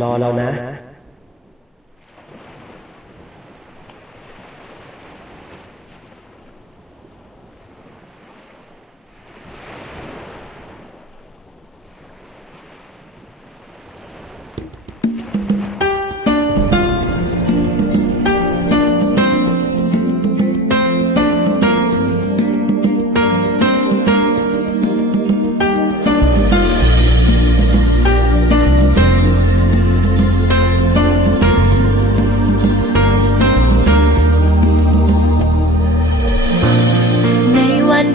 รอเรานะ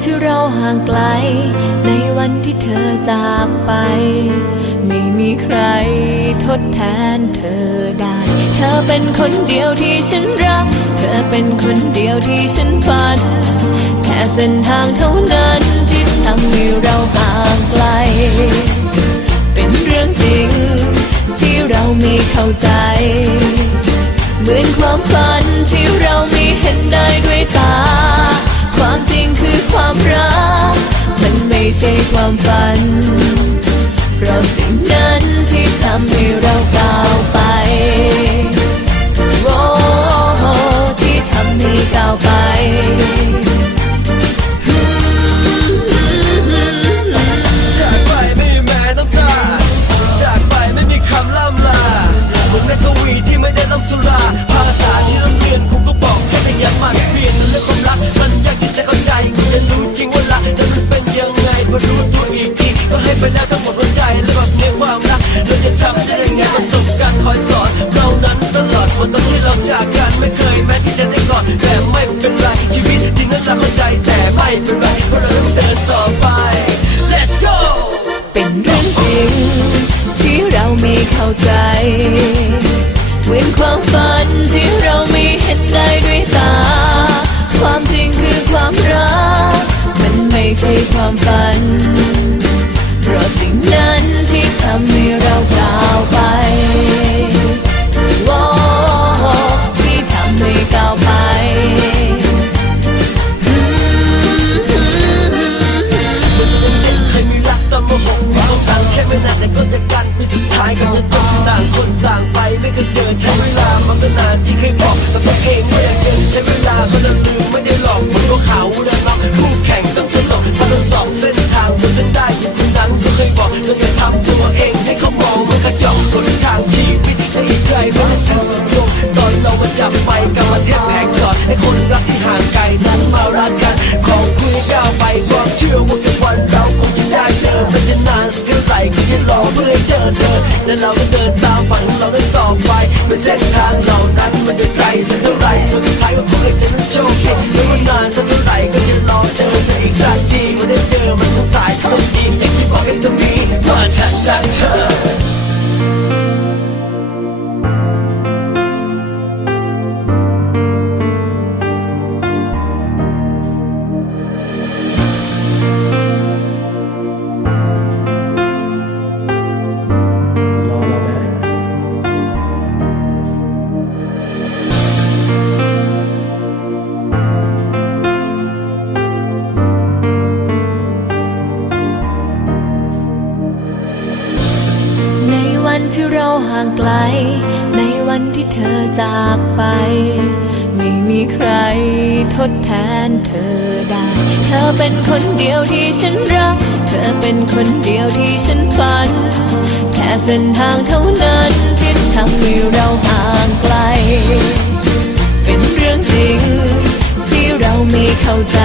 ที่เราห่างไกล ในวันที่เธอจากไป ไม่มีใครทดแทนเธอได้ เธอเป็นคนเดียวที่ฉันรัก เธอเป็นคนเดียวที่ฉันฝัน แค่เส้นทางเท่านั้น ใช่ความฝัน เพราะสิ่งนั้นที่ทำให้างชีวิตให้ใครไม่ได้สิ้นสุดลงตอนเรามาจับไปกำมาเทียบแผงสอนให้คนรักที่ห่างไกลนั้นมารักกันของคุยก้าวไปความเชื่อว่าสักวันเราคงจะได้เจอมันจะนานสักเท่าไหร่ก็จะรอเพื่อเจอเธอและเราก็เดินตามฝันเราได้ต่อไปเป็นเส้นทางเหล่านั้นมันจะไกลสักเท่าไหร่สุดท้ายก็คงางไกล ในวันที่เธอจากไป ไม่มีใครทดแทนเธอได้ เธอเป็นคนเดียวที่ฉันรัก เธอเป็นคนเดียวที่ฉันฝัน แค่เส้นทางเท่านั้นที่ทำให้เราห่างไกล เป็นเรื่องจริง ที่เราไม่เข้าใจ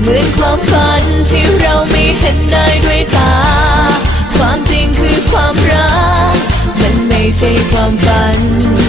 เหมือนความฝันที่เราไม่เห็นได้ด้วยตาความจริงคือความรัก ความฝัน